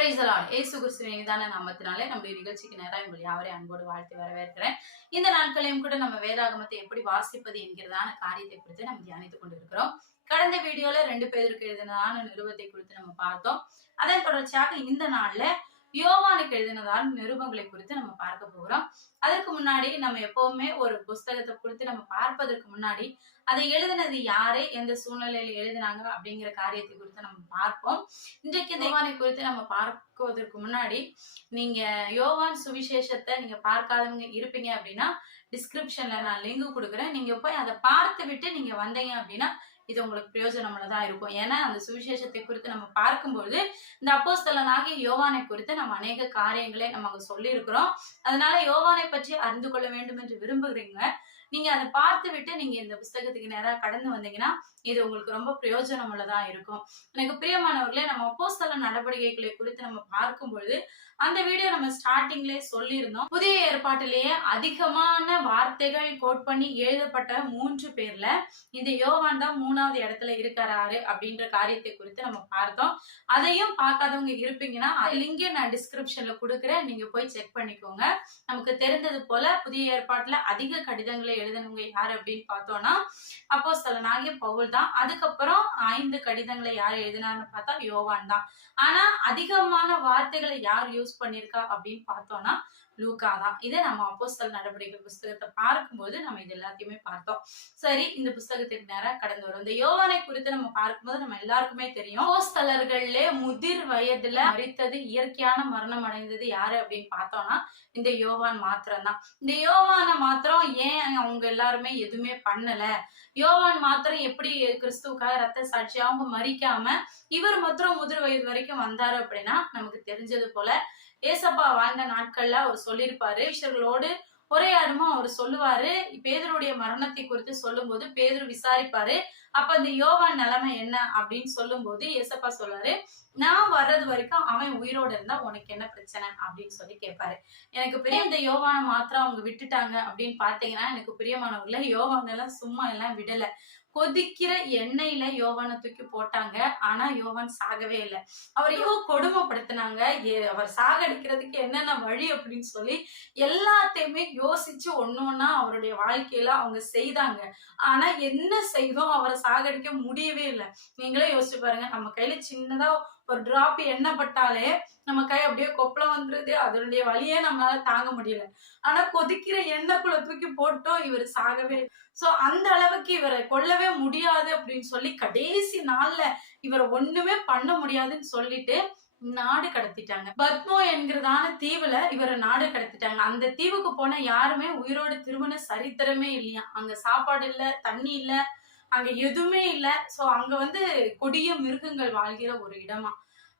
Praise the Lord. இயேசு கிறிஸ்துவின் இனிதான நாமத்தினாலே நம்முடைய நிகழ்ச்சிக்கு நேராக உங்களை யாவரையும் அன்போடு வாழ்த்தி வரவேற்கிறேன். இந்த நாட்களையும் கூட நம்ம வேதாகமத்தை எப்படி வாசிப்பது என்கிறதான காரியத்தை குறித்து நம்ம தியானித்துக் கொண்டிருக்கிறோம். கடந்த வீடியோல 2 பேருக்கு எழுதினதான நிருபத்தை குறித்து நம்ம பார்த்தோம். அதன் தொடர்ச்சியாக இந்த நாள்ல யோவானுக்கு எழுதினதான நிருபங்களை குறித்து நம்ம பார்க்க போகிறோம். அதற்கு முன்னாடி நம்ம எப்பவுமே ஒரு புஸ்தகத்தை குறித்து நம்ம பார்ப்பதற்கு முன்னாடி அதை எழுதினது யாரு, எந்த சூழ்நிலையில எழுதினாங்க அப்படிங்கிற காரியத்தை குறித்து நம்ம பார்ப்போம். இன்றைக்கு யோவானை குறித்து நம்ம பார்ப்பதற்கு முன்னாடி நீங்க யோவான் சுவிசேஷத்தை நீங்க பார்க்காதவங்க இருப்பீங்க அப்படின்னா டிஸ்கிரிப்ஷன்ல நான் லிங்க் கொடுக்குறேன். நீங்க போய் அதை பார்த்து விட்டு நீங்க வந்தீங்க அப்படின்னா இது உங்களுக்கு பிரயோஜனமுள்ளதா இருக்கும். ஏன்னா அந்த சுவிசேஷத்தை குறித்து நம்ம பார்க்கும்போது இந்த அப்போஸ்தலனாகிய யோவானை குறித்து நம்ம அநேக காரியங்களை நம்ம அங்க சொல்லி இருக்கிறோம். அதனால யோவானை பற்றி அறிந்து கொள்ள வேண்டும் என்று விரும்புகிறீங்க, நீங்க அதை பார்த்து விட்டு நீங்க இந்த புஸ்தகத்துக்கு நேராக கடந்து வந்தீங்கன்னா இது உங்களுக்கு ரொம்ப பிரயோஜனம் உள்ளதா இருக்கும். எனக்கு பிரியமானவர்களே, நம்ம அப்போஸ்தல நடவடிக்கைகளை குறித்து நம்ம பார்க்கும்பொழுது அந்த வீடியோ நம்ம ஸ்டார்டிங்லேயே சொல்லியிருந்தோம். புதிய ஏற்பாட்டிலேயே அதிகமான வார்த்தைகள் கோட் பண்ணி எழுதப்பட்ட 3 பேர்ல இந்த யோவான் தான் 3வது இடத்துல இருக்கிறாரு அப்படின்ற காரியத்தை குறித்து நம்ம பார்த்தோம். அதையும் பார்க்காதவங்க இருப்பீங்கன்னா லிங்கே நான் டிஸ்கிரிப்ஷன்ல கொடுக்குறேன், நீங்க போய் செக் பண்ணிக்கோங்க. நமக்கு தெரிந்தது போல புதிய ஏற்பாட்டுல அதிக கடிதங்களை எழுதினவங்க யாரு அப்படின்னு பார்த்தோம்னா அப்போஸ்தலனாகிய பவுல் தான். அதுக்கப்புறம் 5 கடிதங்களை யார் எழுதினான்னு பார்த்தா யோவான் தான். ஆனா அதிகமான வார்த்தைகளை யார் யூஸ் பண்ணிருக்கா அப்படின்னு பார்த்தோம்னா லூக்கா தான். இதை நம்ம அப்போஸ்தல நடவடிக்கைகள் புஸ்தகத்தை பார்க்கும்போது நம்ம இது எல்லாத்தையுமே பார்த்தோம். சரி, இந்த புஸ்தகத்துக்கு நேரா கடந்து வரும். இந்த யோவானை குறித்து நம்ம பார்க்கும்போது நம்ம எல்லாருக்குமே தெரியும், அப்போஸ்தலர்களே முதிர் வயதுல மரித்தது, இயற்கையான மரணம் அடைந்தது யாரு அப்படின்னு பார்த்தோம்னா இந்த யோவான் மாத்திரம் தான். இந்த யோவான மாத்திரம் ஏன் அவங்க எல்லாருமே எதுவுமே பண்ணல, யோவான் மாத்திரம் எப்படி கிறிஸ்துவுக்காக ரத்த சாட்சி அவங்க மறிக்காம இவர் மாத்திரம் முதிர் வயது வரைக்கும் வந்தாரு அப்படின்னா நமக்கு தெரிஞ்சது போல ஏசப்பா வாழ்ந்த நாட்கள்ல அவர் சொல்லியிருப்பாரு. ஈஸ்வர்களோடு உரையாடுமோ அவர் சொல்லுவாரு. பேதுருடைய மரணத்தை குறித்து சொல்லும் போது பேதுரு விசாரிப்பாரு, அப்ப இந்த யோவான் நிலைமை என்ன அப்படின்னு சொல்லும் போது ஏசப்பா சொல்றாரு, நான் வர்றது வரைக்கும் அவன் உயிரோடு இருந்தா உனக்கு என்ன பிரச்சனை அப்படின்னு சொல்லி கேட்பாரு. எனக்கு பெரிய இந்த யோவான மாத்திரம் அவங்க விட்டுட்டாங்க அப்படின்னு பாத்தீங்கன்னா எனக்கு பிரியமானவர்கள யோவான் எல்லாம் சும்மா எல்லாம் விடல. கொதிக்கிற எண்ணெயில யோவானை தூக்கி போட்டாங்க. ஆனா யோவான் சாகவே இல்லை. அவரையோ கொடுமைப்படுத்தினாங்க. அவர் சாகடிக்கிறதுக்கு என்னென்ன வழி அப்படின்னு சொல்லி எல்லாத்தையுமே யோசிச்சு ஒன்னொன்னா அவருடைய வாழ்க்கையில அவங்க செய்தாங்க. ஆனா என்ன செய்தோம், அவரை சாகடிக்க முடியவே இல்லை. நீங்களே யோசிச்சு பாருங்க, நம்ம கையில சின்னதா ஒரு டிராப் எண்ணெய் பட்டாலே நம்ம கை அப்படியே கொப்பளம் வந்துருது, அதனுடைய வழியே நம்மளால தாங்க முடியல. ஆனா கொதிக்கிற எண்ணெய்க்குள்ள தூக்கி போட்டோம், இவர் சாகவே. சோ அந்த அளவுக்கு இவரை கொல்லவே முடியாது அப்படின்னு சொல்லி கடைசி நாள்ல இவரை ஒண்ணுமே பண்ண முடியாதுன்னு சொல்லிட்டு நாடு கடத்திட்டாங்க. பத்மோ என்கிறதான தீவுல இவரை நாடு கடத்திட்டாங்க. அந்த தீவுக்கு போன யாருமே உயிரோடு திருமண சரித்திரமே இல்லையா. அங்க சாப்பாடு இல்ல, தண்ணி இல்ல, அங்க எதுவுமே இல்ல. சோ அங்க கொடிய மிருகங்கள் வாழ்கிற ஒரு இடமா,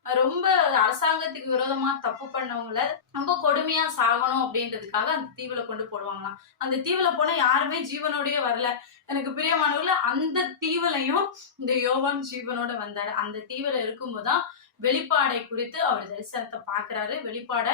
ரொம்ப அரசாங்கத்துக்கு விரோதமா தப்பு பண்ணவங்கள ரொம்ப கொடுமையா சாகணும் அப்படின்றதுக்காக அந்த தீவுல கொண்டு போடுவாங்களாம். அந்த தீவுல போன யாருமே ஜீவனோடய வரல. எனக்கு பிரியமானவர்கள, அந்த தீவுலையும் இந்த யோவான் ஜீவனோட வந்தாரு. அந்த தீவுல இருக்கும்போதுதான் வெளிப்பாடை குறித்து அவர் தரிசனத்தை பாக்குறாரு. வெளிப்பாட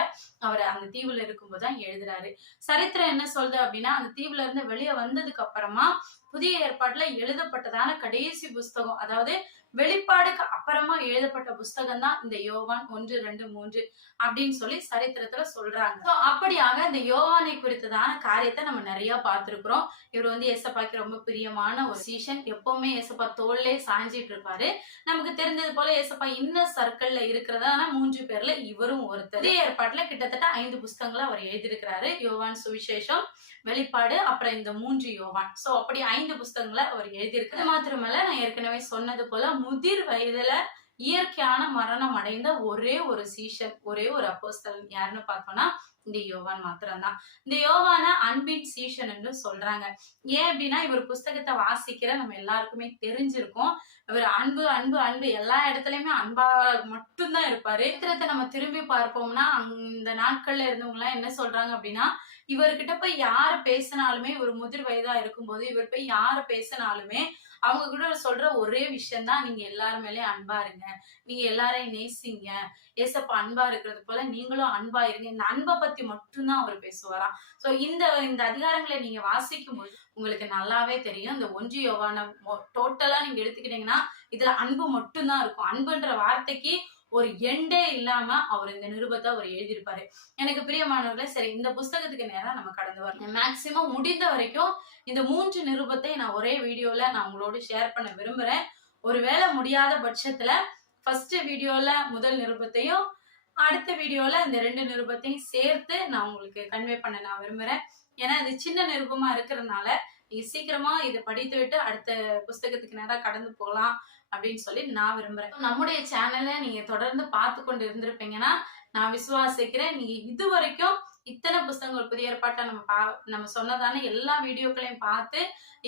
அவர் அந்த தீவுல இருக்கும்போதுதான் எழுதுறாரு. சரித்திரம் என்ன சொல்றது அப்படின்னா, அந்த தீவுல இருந்து வெளியே வந்ததுக்கு அப்புறமா புதிய ஏற்பாட்டுல எழுதப்பட்டதான கடைசி புஸ்தகம், அதாவது வெளிப்பாடுக்கு அப்புறமா எழுதப்பட்ட புஸ்தகம் தான் இந்த யோவான் 1, 2, 3 அப்படின்னு சொல்லி சரித்திரத்துல சொல்றாங்க. அப்படியாக இந்த யோவானை குறித்ததான காரியத்தை நம்ம நிறைய பார்த்திருக்கிறோம். இவர் ஏசப்பாக்கு ரொம்ப பிரியமான ஒரு சீஷன். எப்பவுமே ஏசப்பா தோல்லே சாஞ்சிட்டு இருப்பாரு. நமக்கு தெரிஞ்சது போல ஏசப்பா இன்னர் சர்க்கிள்ல இருக்கிறதான 3 பேர்ல இவரும் ஒருத்தர். புதிய ஏற்பாட்டுல கிட்டத்தட்ட 5 புஸ்தகங்களை அவர் எழுதியிருக்கிறாரு. யோவான் சுவிசேஷம், வெளிப்பாடு, அப்புறம் இந்த 3 யோவான். சோ அப்படி 5 புஸ்தகங்களை அவர் எழுதியிருக்கிறது. மாத்திரமல்ல, நான் ஏற்கனவே சொன்னது போல முதிர் வயதுல இயற்கையான மரணம் அடைந்த ஒரே ஒரு சீஷன், ஒரே ஒரு அப்போஸ்தலன் யாருன்னு பார்த்தோம்னா இந்த யோவான் மாத்திரம் தான். இந்த யோவான அன்பின் சீஷன் என்று சொல்றாங்க. ஏன் அப்படின்னா இவர் புஸ்தகத்தை வாசிக்கிற நம்ம எல்லாருக்குமே தெரிஞ்சிருக்கும். இவர் அன்பு அன்பு அன்பு எல்லா இடத்துலயுமே அன்பா மட்டும்தான் இருப்பாரு. சரித்திரத்தை நம்ம திரும்பி பார்ப்போம்னா இந்த நாட்கள்ல இருந்தவங்க எல்லாம் என்ன சொல்றாங்க அப்படின்னா, இவர்கிட்ட போய் யாரு பேசினாலுமே, ஒரு முதிர் வயதா இருக்கும்போது இவர் போய் யாரு பேசினாலுமே அவங்க கூட சொல்ற ஒரே விஷயம் தான், நீங்க எல்லாரும் மேலேயும் அன்பா இருங்க, நீங்க எல்லாரையும் நேசிங்க, ஏசப்பா அன்பா இருக்கிறது போல நீங்களும் அன்பா இருங்க. இந்த அன்பை பத்தி மட்டும்தான் அவர் பேசுவாராம். சோ இந்த அதிகாரங்களை நீங்க வாசிக்கும் போது உங்களுக்கு நல்லாவே தெரியும். இந்த 1 யோவான டோட்டலா நீங்க எடுத்துக்கிட்டீங்கன்னா இதுல அன்பு மட்டும்தான் இருக்கும். அன்புன்ற வார்த்தைக்கு ஒரு எண்டே இல்லாம அவர் இந்த நிருபத்தை அவர் எழுதியிருப்பாரு. எனக்கு பிரியமானவர்களே, சரி இந்த புஸ்தகத்துக்கு நேரா நம்ம கடந்து வரலாம். மேக்சிமம் முடிந்த வரைக்கும் இந்த 3 நிருபத்தை நான் ஒரே வீடியோல நான் உங்களோட ஷேர் பண்ண விரும்புறேன். ஒருவேளை முடியாத பட்சத்துல ஃபர்ஸ்ட் வீடியோல முதல் நிருபத்தையும், அடுத்த வீடியோல இந்த 2 நிருபத்தையும் சேர்த்து நான் உங்களுக்கு கன்வே பண்ண நான் விரும்புறேன். ஏன்னா இது சின்ன நிருபமா இருக்கிறதுனால நீங்க சீக்கிரமா இதை படித்து விட்டு அடுத்த புஸ்தகத்துக்கு நேரா கடந்து போகலாம் அப்படின்னு சொல்லி நான் விரும்புறேன். நம்முடைய சேனலை நீங்க தொடர்ந்து பார்த்து கொண்டு இருந்திருப்பீங்கன்னா நான் விசுவாசிக்கிறேன், நீங்க இது வரைக்கும் இத்தனை புஸ்தகங்கள் புதிய ஏற்பாட்டை நம்ம சொன்னதான எல்லா வீடியோக்களையும் பார்த்து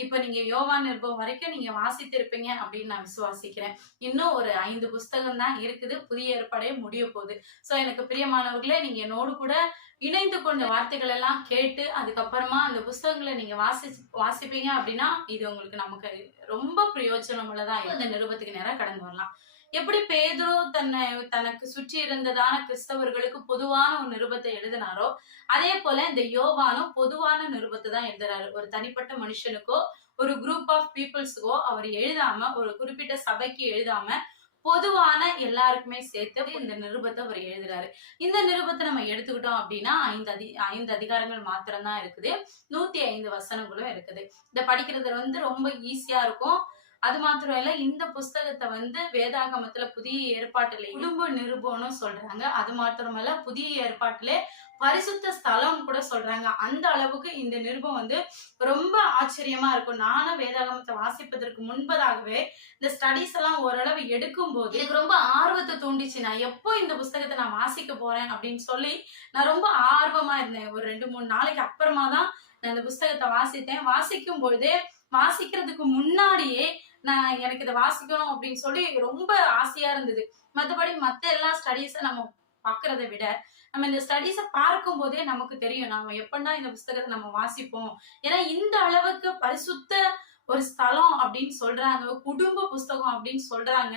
இப்ப நீங்க யோவான் நிருபம் வரைக்கும் நீங்க வாசித்து இருப்பீங்க அப்படின்னு நான் விசுவாசிக்கிறேன். இன்னும் ஒரு 5 புஸ்தகம் தான் இருக்குது, புதிய ஏற்பாடே முடிய போகுது. சோ எனக்கு பிரியமானவர்களே, நீங்க என்னோடு கூட இணைந்து கொண்ட வார்த்தைகள் எல்லாம் கேட்டு அதுக்கப்புறமா அந்த புஸ்தகங்களை நீங்க வாசிப்பீங்க அப்படின்னா இது உங்களுக்கு நமக்கு ரொம்ப பிரயோஜனம் உள்ளதா இந்த நிருபத்துக்கு நேரம் கடந்து வரலாம். எப்படி பேதுரு தனக்கு சுற்றி இருந்ததான கிறிஸ்தவர்களுக்கு பொதுவான ஒரு நிருபத்தை எழுதினாரோ, அதே போல இந்த யோவானும் பொதுவான நிருபத்தை தான் எழுதுறாரு. ஒரு தனிப்பட்ட மனுஷனுக்கோ ஒரு குரூப் ஆஃப் பீப்புள்ஸுக்கோ அவர் எழுதாம, ஒரு குறிப்பிட்ட சபைக்கு எழுதாம பொதுவான எல்லாருக்குமே சேர்த்து இந்த நிருபத்தை அவர் எழுதுறாரு. இந்த நிருபத்தை நம்ம எடுத்துக்கிட்டோம் அப்படின்னா 5 அதிகாரங்கள் மாத்திரம்தான் இருக்குது, 105 வசனங்களும் இருக்குது. இதை படிக்கிறது ரொம்ப ஈஸியா இருக்கும். அது மாத்திரம் இல்ல, இந்த புஸ்தகத்தை வேதாகமத்துல புதிய ஏற்பாட்டுல குடும்ப நிருபம்னு சொல்றாங்க. அது மாத்திரமல்ல, புதிய ஏற்பாட்டுல பரிசுத்த ஸ்தலம் கூட சொல்றாங்க. அந்த அளவுக்கு இந்த நிருபம் ரொம்ப ஆச்சரியமா இருக்கும். நானும் வேதாகமத்தை வாசிப்பதற்கு முன்பதாகவே இந்த ஸ்டடிஸ் எல்லாம் ஓரளவு எடுக்கும் போது எனக்கு ரொம்ப ஆர்வத்தை தூண்டிச்சு. நான் எப்போ இந்த புஸ்தகத்தை நான் வாசிக்க போறேன் அப்படின்னு சொல்லி நான் ரொம்ப ஆர்வமா இருந்தேன். ஒரு 2-3 நாளைக்கு அப்புறமா தான் நான் இந்த புஸ்தகத்தை வாசித்தேன். வாசிக்கும் பொழுதே வாசிக்கிறதுக்கு முன்னாடியே எனக்கு இதை வாசிக்கணும் அப்படின்னு சொல்லி ரொம்ப ஆசையா இருந்தது. மற்றபடி மத்த எல்லா ஸ்டடீஸை நம்ம பாக்குறதை விட நம்ம இந்த ஸ்டடீஸை பார்க்கும் போதே நமக்கு தெரியும் நம்ம எப்படா இந்த புஸ்தகத்தை நம்ம வாசிப்போம். ஏன்னா இந்த அளவுக்கு பரிசுத்த ஒரு ஸ்தலம் அப்படின்னு சொல்றாங்க, குடும்ப புஸ்தகம் அப்படின்னு சொல்றாங்க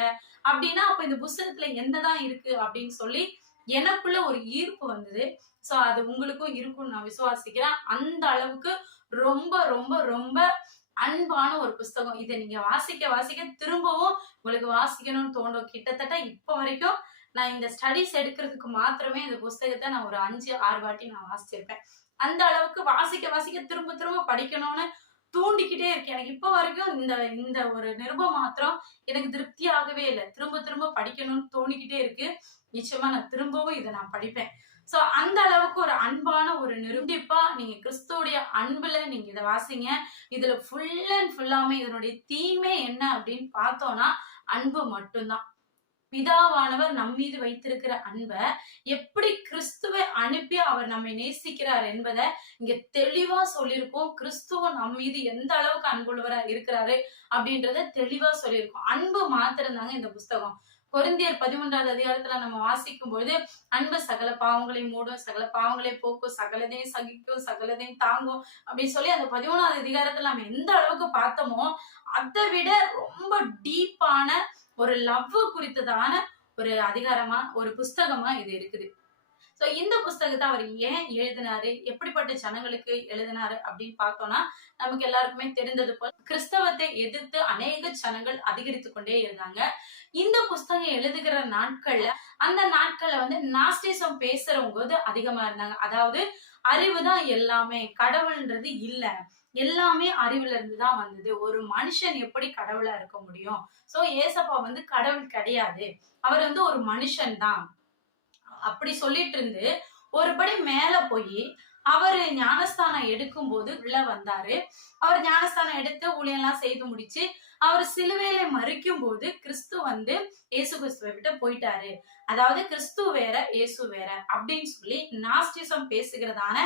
அப்படின்னா அப்ப இந்த புஸ்தகத்துல என்னதான் இருக்கு அப்படின்னு சொல்லி எனக்குள்ள ஒரு ஈர்ப்பு வந்தது. சோ அது உங்களுக்கும் இருக்கும்னு நான் விசுவாசிக்கிறேன். அந்த அளவுக்கு ரொம்ப ரொம்ப ரொம்ப அன்பான ஒரு புஸ்தகம். இதை நீங்க வாசிக்க வாசிக்க திரும்பவும் உங்களுக்கு வாசிக்கணும்னு தோணும். கிட்டத்தட்ட இப்ப வரைக்கும் நான் இந்த ஸ்டடிஸ் எடுக்கிறதுக்கு மாத்திரமே இந்த புஸ்தகத்தை நான் ஒரு 5-6 வாட்டி நான் வாசிச்சிருப்பேன். அந்த அளவுக்கு வாசிக்க வாசிக்க திரும்ப திரும்ப படிக்கணும்னு தூண்டிக்கிட்டே இருக்கேன். எனக்கு இப்ப வரைக்கும் இந்த ஒரு நிருபம் மாத்திரம் எனக்கு திருப்தி ஆகவே இல்லை. திரும்ப திரும்ப படிக்கணும்னு தோணிக்கிட்டே இருக்கு. நிச்சயமா நான் திரும்பவும் இதை நான் படிப்பேன். சோ அந்த அளவுக்கு ஒரு அன்பான ஒரு நிருண்டிப்பா நீங்க கிறிஸ்துவோடைய அன்புல நீங்க இதை வாசிங்க. இதுல ஃபுல் அண்ட் ஃபுல்லாமே இதனுடைய தீமே என்ன அப்படின்னு பார்த்தோம்னா அன்பு மட்டும்தான். பிதாவானவர் நம் மீது வைத்திருக்கிற அன்பை எப்படி கிறிஸ்துவை அனுப்பி அவர் நம்மை நேசிக்கிறார் என்பதை இங்க தெளிவா சொல்லியிருக்கோம். கிறிஸ்துவ நம் மீது எந்த அளவுக்கு அன்புள்ளவரா இருக்கிறாரு அப்படின்றத தெளிவா சொல்லியிருக்கோம். அன்பு மாத்திரம் தாங்க இந்த புஸ்தகம். கொரிந்தியர் 11வது அதிகாரத்துல நம்ம வாசிக்கும் பொழுது அன்பு சகல பாவங்களை மூடும், சகல பாவங்களை போக்கும், சகலதையும் சகிக்கும், சகலதையும் தாங்கும் அப்படின்னு சொல்லி அந்த 11வது அதிகாரத்துல நம்ம எந்த அளவுக்கு பார்த்தோமோ அதை விட ரொம்ப டீப்பான ஒரு லவ் குறித்ததான ஒரு அதிகாரமா ஒரு புஸ்தகமா இது இருக்குது. சோ இந்த புஸ்தகத்தை அவர் ஏன் எழுதினாரு, எப்படிப்பட்ட ஜனங்களுக்கு எழுதினாரு அப்படின்னு பார்த்தோம்னா நமக்கு எல்லாருக்குமே தெரிந்தது போல கிறிஸ்தவத்தை எதிர்த்து அநேக ஜனங்கள் அதிகரித்து கொண்டே இருந்தாங்க. இந்த புஸ்தகம் எழுதுகிற நாட்கள்ல அந்த நாட்கள்ல நாஸ்டிசம் பேசுறவங்க அதிகமா இருந்தாங்க. அதாவது அறிவுதான் எல்லாமே, கடவுள்ன்றது இல்ல, எல்லாமே அறிவுல இருந்துதான் வந்தது. ஒரு மனுஷன் எப்படி கடவுளா இருக்க முடியும்? சோ ஏசப்பா கடவுள் கிடையாது, அவர் ஒரு மனுஷன் தான் அப்படி சொல்லிட்டு இருந்து ஒருபடி மேல போய் அவரு ஞானஸ்தானம் எடுக்கும் போது உள்ள வந்தாரு. அவர் ஞானஸ்தானம் எடுத்து ஊழியெல்லாம் செய்து முடிச்சு அவர் சிலுவையில மறிக்கும் போது கிறிஸ்து இயேசு கிறிஸ்துவை விட்டு போயிட்டாரு. அதாவது கிறிஸ்து வேற இயேசு வேற அப்படின்னு சொல்லி நாஸ்டிசம் பேசுகிறதான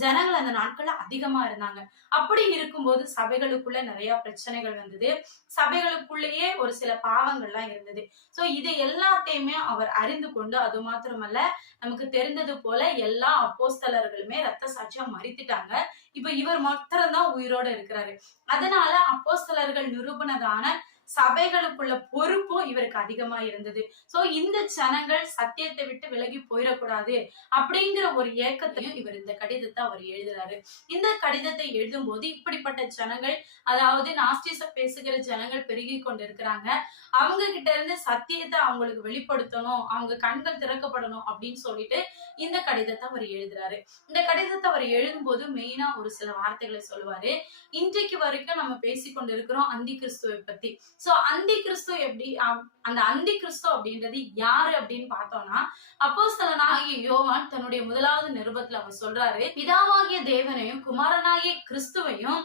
ஜனங்கள் அந்த நாட்கள்ல அதிகமா இருந்தாங்க. அப்படி இருக்கும்போது சபைகளுக்குள்ள நிறைய பிரச்சனைகள் வந்தது. சபைகளுக்குள்ளேயே ஒரு சில பாவங்கள்லாம் இருந்தது. சோ இதை எல்லாத்தையுமே அவர் அறிந்து கொண்டு, அது மாத்திரமல்ல நமக்கு தெரிந்தது போல எல்லா அப்போஸ்தலர்களுமே ரத்த சாட்சியா மரித்துட்டாங்க. இப்ப இவர் மாத்திரம்தான் உயிரோட இருக்கிறாரு. அதனால அப்போஸ்தலர்கள் நிரூபணதான சபைகளுக்குள்ள பொறுப்பும் இவருக்கு அதிகமா இருந்தது. சோ இந்த ஜனங்கள் சத்தியத்தை விட்டு விலகி போயிடக்கூடாது அப்படிங்கிற ஒரு ஏக்கத்தையும் இவர் இந்த கடிதத்தை அவர் எழுதுறாரு. இந்த கடிதத்தை எழுதும் போது இப்படிப்பட்ட ஜனங்கள், அதாவது நாஸ்டிசம் பேசுகிற ஜனங்கள் பெருகி கொண்டிருக்கிறாங்க. அவங்க கிட்ட இருந்து சத்தியத்தை அவங்களுக்கு வெளிப்படுத்தணும், அவங்க கண்கள் திறக்கப்படணும் அப்படின்னு சொல்லிட்டு இந்த கடிதத்தை அவர் எழுதுறாரு. இந்த கடிதத்தை அவர் எழுதும் போது மெயினா ஒரு சில வார்த்தைகளை சொல்லுவாரு. இன்றைக்கு வரைக்கும் நம்ம பேசிக்கொண்டிருக்கிறோம் அந்தி கிறிஸ்துவை பத்தி. சோ அந்தி கிறிஸ்து எப்படி, அந்த அந்தி கிறிஸ்து அப்படின்றது யாரு அப்படின்னு பார்த்தோம்னா, அப்போஸ்தலனாகிய யோவான் தன்னுடைய முதலாவது நிருபத்துல அவர் சொல்றாரு, பிதாவாகிய தேவனையும் குமாரனாகிய கிறிஸ்துவையும்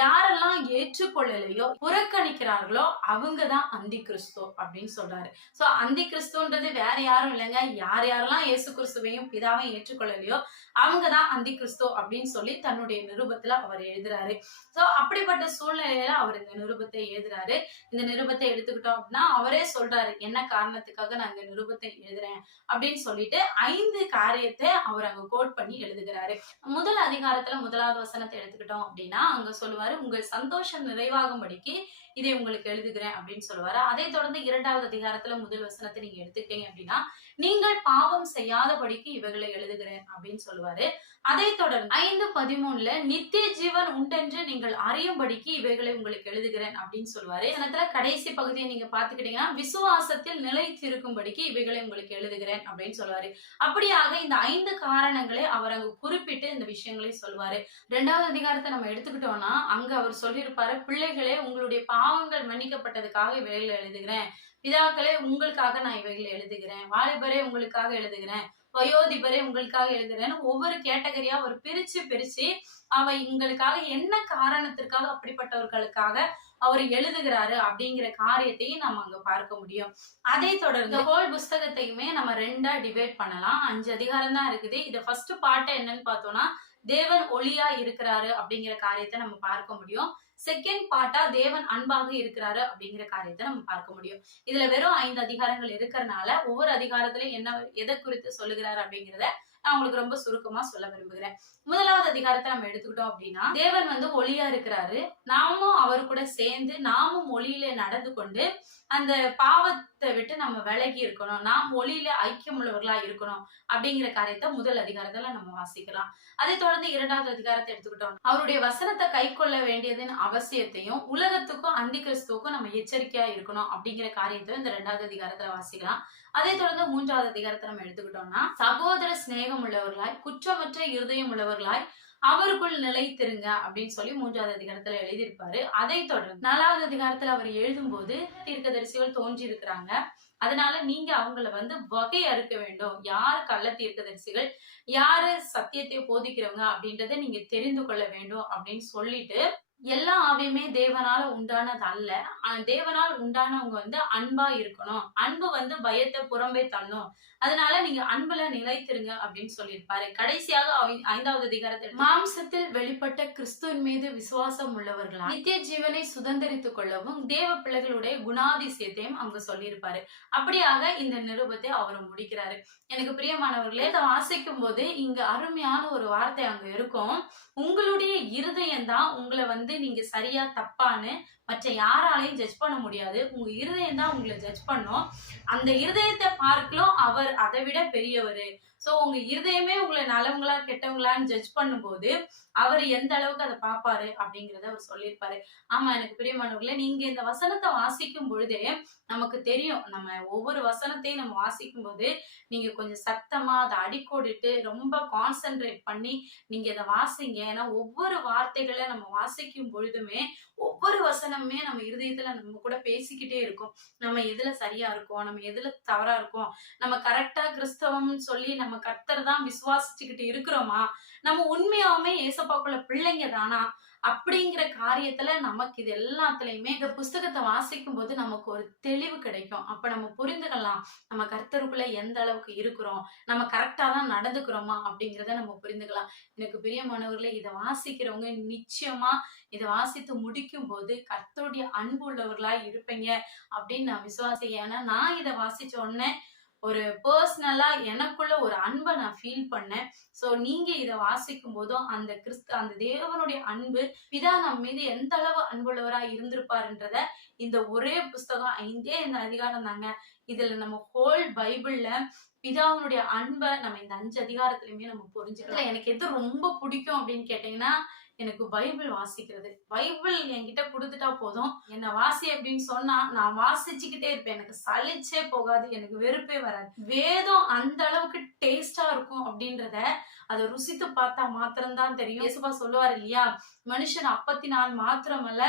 யாரெல்லாம் ஏற்றுக்கொள்ளலையோ புறக்கணிக்கிறார்களோ அவங்கதான் அந்தி கிறிஸ்து அப்படின்னு சொல்றாரு. சோ அந்தி கிறிஸ்துன்றது வேற யாரும் இல்லைங்க, யாரெல்லாம் இயேசு கிறிஸ்துவையும் பிதாவையும் ஏற்றுக்கொள்ளலையோ அவங்கதான் அந்தி கிறிஸ்து அப்படின்னு சொல்லி தன்னுடைய நிருபத்துல அவர் எழுதுறாரு. சோ அப்படிப்பட்ட சூழ்நிலையில அவர் இந்த நிருபத்தை எழுதுறாரு. இந்த நிருபத்தை எடுத்துக்கிட்டோம் அப்படின்னா அவரே சொல்றாரு, என்ன காரணத்துக்காக நான் இந்த நிருபத்தை எழுதுறேன் அப்படின்னு சொல்லிட்டு 5 காரியத்தை அவர் அங்க கோட் பண்ணி எழுதுகிறாரு. முதல் அதிகாரத்துல முதலாவது வசனத்தை எடுத்துக்கிட்டோம் அப்படின்னா அங்க சொல்லுவாரு, உங்கள் சந்தோஷம் நிறைவாகும்படிக்கு இதை உங்களுக்கு எழுதுகிறேன் அப்படின்னு சொல்லுவாரு. அதை தொடர்ந்து 2வது அதிகாரத்துல முதல் வசனத்தை நீங்க எடுத்துக்கிட்டீங்க அப்படின்னா, நீங்கள் பாவம் செய்யாதபடிக்கு இவைகளை எழுதுகிறேன் அப்படின்னு சொல்லுவாரு. அதை தொடர்ந்து 5:13 நித்திய ஜீவன் உண்டென்று நீங்கள் அறியும்படிக்கு இவைகளை உங்களுக்கு எழுதுகிறேன் அப்படின்னு சொல்லுவாரு. இடத்துல கடைசி பகுதியை நீங்க பாத்துக்கிட்டீங்கன்னா, விசுவாசத்தில் நிலைத்திருக்கும்படிக்கு இவைகளை உங்களுக்கு எழுதுகிறேன் அப்படின்னு சொல்லுவாரு. அப்படியாக இந்த 5 காரணங்களை அவர் அங்கு குறிப்பிட்டு இந்த விஷயங்களை சொல்லுவாரு. 2வது அதிகாரத்தை நம்ம எடுத்துக்கிட்டோம்னா அங்க அவர் சொல்லியிருப்பாரு, பிள்ளைகளே உங்களுடைய பாவங்கள் மன்னிக்கப்பட்டதுக்காக இவைகளை எழுதுகிறேன், பிதாக்களே உங்களுக்காக நான் இவைகளை எழுதுகிறேன், வாலிபரே உங்களுக்காக எழுதுகிறேன், வயோதிபரே உங்களுக்காக எழுதுறேன்னு ஒவ்வொரு கேட்டகரியா ஒரு பிரிச்சு அவ எங்களுக்காக என்ன காரணத்திற்காக அப்படிப்பட்டவர்களுக்காக அவர் எழுதுகிறாரு அப்படிங்கிற காரியத்தையும் நம்ம அங்க பார்க்க முடியும். அதை தொடர்ந்து ஹோல் புஸ்தகத்தையுமே நம்ம 2ஆ டிவைட் பண்ணலாம். 5 அதிகாரம் தான் இருக்குது. இத ஃபர்ஸ்ட் பார்ட் என்னன்னு பார்த்தோம்னா, தேவன் ஒளியா இருக்கிறாரு அப்படிங்கிற காரியத்தை நம்ம பார்க்க முடியும். செகண்ட் பார்ட்டா தேவன் அன்பாக இருக்கிறாரு அப்படிங்கிற காரியத்தை நம்ம பார்க்க முடியும். இதுல வெறும் 5 அதிகாரங்கள் இருக்கிறதுனால ஒவ்வொரு அதிகாரத்திலும் என்ன எதை குறித்து சொல்லுகிறாரு அப்படிங்கிறத நான் உங்களுக்கு ரொம்ப சுருக்கமா சொல்ல விரும்புகிறேன். முதலாவது அதிகாரத்தை நம்ம எடுத்துக்கிட்டோம் அப்படின்னா, தேவன் வந்து ஒளியா இருக்கிறாரு, நாமும் அவர் கூட சேர்ந்து நாமும் ஒளியில நடந்து கொண்டு அந்த பாவத்தை விட்டு நம்ம விலகி இருக்கணும், நாம் ஒளியில ஐக்கியம் உள்ளவர்களா இருக்கணும் அப்படிங்கிற காரியத்தை முதல் அதிகாரத்துல நம்ம வாசிக்கலாம். அதை தொடர்ந்து 2வது அதிகாரத்தை எடுத்துக்கிட்டோம், அவருடைய வசனத்தை கை கொள்ள வேண்டியதின் அவசியத்தையும் உலகத்துக்கும் அந்தி கிறிஸ்துவுக்கும் நம்ம எச்சரிக்கையா இருக்கணும் அப்படிங்கிற காரியத்தை இந்த 2வது அதிகாரத்துல வாசிக்கலாம். அதை தொடர்ந்து 3வது அதிகாரத்தை நம்ம எடுத்துக்கிட்டோம்னா, சகோதர சிநேகம் உள்ளவர்களாய் குற்றமற்ற இருதயம் உள்ளவர்களாய் அவருக்குள் நிலைத்திருங்க அப்படின்னு சொல்லி 3வது அதிகாரத்துல எழுதியிருப்பாரு. அதை தொடர்ந்து 4வது அதிகாரத்துல அவர் எழுதும் போது தீர்க்கதரிசிகள் தோன்றி இருக்கிறாங்க, அதனால நீங்க அவங்கள வந்து வகை அறுக்க வேண்டும், யாரு கள்ள தீர்க்கதரிசிகள் யாரு சத்தியத்தை போதிக்கிறவங்க அப்படின்றத நீங்க தெரிந்து கொள்ள வேண்டும் அப்படின்னு சொல்லிட்டு, எல்லா ஆவியுமே தேவனால உண்டானது அல்ல, தேவனால் உண்டானவங்க வந்து அன்பா இருக்கணும், அன்பு வந்து பயத்தை புறம்பே தள்ளும், அதனால நீங்க அன்புல நிலைத்திருங்க அப்படின்னு சொல்லியிருப்பாரு. கடைசியாக 5வது அதிகாரத்தில் மாம்சத்தில் வெளிப்பட்ட கிறிஸ்துவின் மீது விசுவாசம் உள்ளவர்களா நித்திய ஜீவனை சுதந்திரித்துக் கொள்ளவும் தேவ பிள்ளைகளுடைய குணாதிசயத்தையும் அவங்க சொல்லியிருப்பாரு. அப்படியாக இந்த நிருபத்தை அவர் முடிக்கிறாரு. எனக்கு பிரியமானவர்களே, இதை வாசிக்கும் போது இங்க அருமையான ஒரு வார்த்தை அங்க இருக்கும், உங்களுடைய இருதயம் தான் உங்களை வந்து நீங்க சரியா தப்பான்னு மற்ற யாராலையும் ஜட்ஜ் பண்ண முடியாது, உங்க இருதயம் தான் உங்களை ஜட்ஜ் பண்ணும், அந்த இருதயத்தை பார்க்கலாம் அவர் அதை விட பெரியவரு. சோ உங்க இருதயமே உங்களை நல்லவங்களா கெட்டவங்களான்னு ஜட்ஜ் பண்ணும்போது அவர் எந்த அளவுக்கு அதை பார்ப்பாரு அப்படிங்கறத அவர் சொல்லியிருப்பாரு. ஆமா எனக்கு பிரியமானவர்களே, நீங்க இந்த வசனத்தை வாசிக்கும் பொழுதே நமக்கு தெரியும், நம்ம ஒவ்வொரு வசனத்தையும் நம்ம வாசிக்கும் போது நீங்க கொஞ்சம் சத்தமா அதை அடிக்கோடிட்டு ரொம்ப கான்சென்ட்ரேட் பண்ணி நீங்க இதை வாசிங்க. ஏன்னா ஒவ்வொரு வார்த்தைகளை நம்ம வாசிக்கும் பொழுதுமே ஒவ்வொரு வசனமே நம்ம இருதயத்துல நம்ம கூட பேசிக்கிட்டே இருக்கும், நம்ம எதுல சரியா இருக்கோம், நம்ம எதுல தவறா இருக்கோம், நம்ம கரெக்டா கிறிஸ்தவம்னு சொல்லி நம்ம கர்த்தர் தான் விசுவாசிச்சுக்கிட்டு இருக்கிறோமா, நம்ம உண்மையாவுமே ஏசப்பாக்குள்ள பிள்ளைங்க தானா அப்படிங்கிற காரியத்துல நமக்கு இது எல்லாத்துலயுமே இந்த புஸ்தகத்தை வாசிக்கும் போது நமக்கு ஒரு தெளிவு கிடைக்கும். அப்ப நம்ம புரிந்துக்கலாம் நம்ம கர்த்தருக்குள்ள எந்த அளவுக்கு இருக்கிறோம், நம்ம கரெக்டா தான் நடந்துக்கிறோமா அப்படிங்கிறத நம்ம புரிந்துக்கலாம். எனக்கு பிரியமானவர்களே, இதை வாசிக்கிறவங்க நிச்சயமா இதை வாசித்து முடிக்கும் போது கர்த்தருடைய அன்பு உள்ளவர்களா இருப்பீங்க அப்படின்னு நான் விசுவாசிக்கிறேன். ஏன்னா நான் இதை வாசிச்ச உடனே ஒரு பர்சனலா எனக்குள்ள ஒரு அன்பை நான் ஃபீல் பண்ணேன். சோ நீங்க இத வாசிக்கும் போதும் அந்த தேவனுடைய அன்பு, பிதா நம் மீது எந்த அளவு அன்புள்ளவரா இருந்திருப்பாருன்றத இந்த ஒரே புஸ்தகம் 5 இந்த அதிகாரம் தாங்க. இதுல நம்ம ஹோல் பைபிள்ல பிதாவினுடைய அன்பை நம்ம இந்த 5 அதிகாரத்திலுமே நம்ம புரிஞ்சுக்கலாம். எனக்கு எது ரொம்ப பிடிக்கும் அப்படின்னு கேட்டீங்கன்னா, எனக்கு பைபிள் வாசிக்கிறது. பைபிள் என்கிட்ட குடுத்துட்டா போதும். என்ன வாசி அப்படின்னு சொன்னா நான் வாசிச்சுக்கிட்டே இருப்பேன். எனக்கு சலிச்சே போகாது. எனக்கு வெறுப்பே வராது. வேதம் அந்த அளவுக்கு டேஸ்டா இருக்கும் அப்படின்றத அதை ருசித்து பார்த்தா மாத்திரம்தான் தெரியும். இயேசுபா சொல்லுவார் இல்லையா, மனுஷன் அப்பத்தினால் மாத்திரமல்ல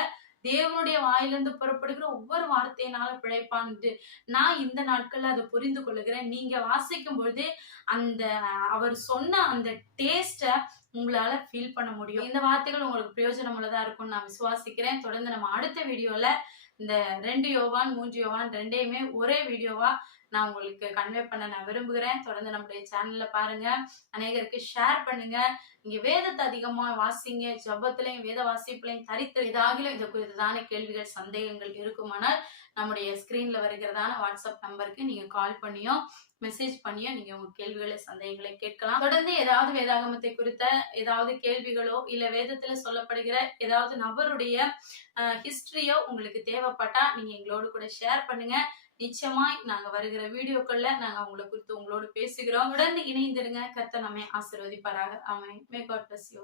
தேவனுடைய வாயிலிருந்து புறப்படுகிற ஒவ்வொரு வார்த்தையினால பிழைப்பான்ட்டு. நான் இந்த நாட்கள்ல அதை புரிந்து கொள்ளுகிறேன். நீங்க வாசிக்கும் பொழுது அந்த அவர் சொன்ன அந்த டேஸ்ட உங்களால ஃபீல் பண்ண முடியும். இந்த வார்த்தைகள் உங்களுக்கு பிரயோஜனம் உள்ளதா இருக்கும்னு நான் விசுவாசிக்கிறேன். தொடர்ந்து நம்ம அடுத்த வீடியோல இந்த 2 யோவான் 3 யோவான் 2யுமே ஒரே வீடியோவா நான் உங்களுக்கு கன்வே பண்ண நான் விரும்புகிறேன். தொடர்ந்து நம்முடைய சேனல்ல பாருங்க, அநேகருக்கு ஷேர் பண்ணுங்க. நீங்க வேதத்தை அதிகமா வாசிங்க. ஜபத்திலையும் வேத வாசிப்புலையும் தரித்து இதாகிலும் இது குறித்ததான கேள்விகள் சந்தேகங்கள் இருக்குமானால் நம்முடைய ஸ்கிரீன்ல வருகிறதான வாட்ஸ்அப் நம்பருக்கு நீங்க கால் பண்ணியோ மெசேஜ் பண்ணியோ நீங்க உங்க கேள்விகளை சந்தேகங்களை கேட்கலாம். தொடர்ந்து ஏதாவது வேதாகமத்தை குறித்த ஏதாவது கேள்விகளோ இல்ல வேதத்துல சொல்லப்படுகிற ஏதாவது நபருடைய ஹிஸ்டரியோ உங்களுக்கு தேவைப்பட்டா நீங்க எங்களோடு கூட ஷேர் பண்ணுங்க. நிச்சயமாய் நாங்க வருகிற வீடியோக்கள்ல நாங்க உங்களை குறித்து உங்களோடு பேசுகிறோம். தொடர்ந்து இணைந்திருங்க. கர்த்தர் நம்மை ஆசீர்வதிப்பாராக. ஆமென். May God bless you.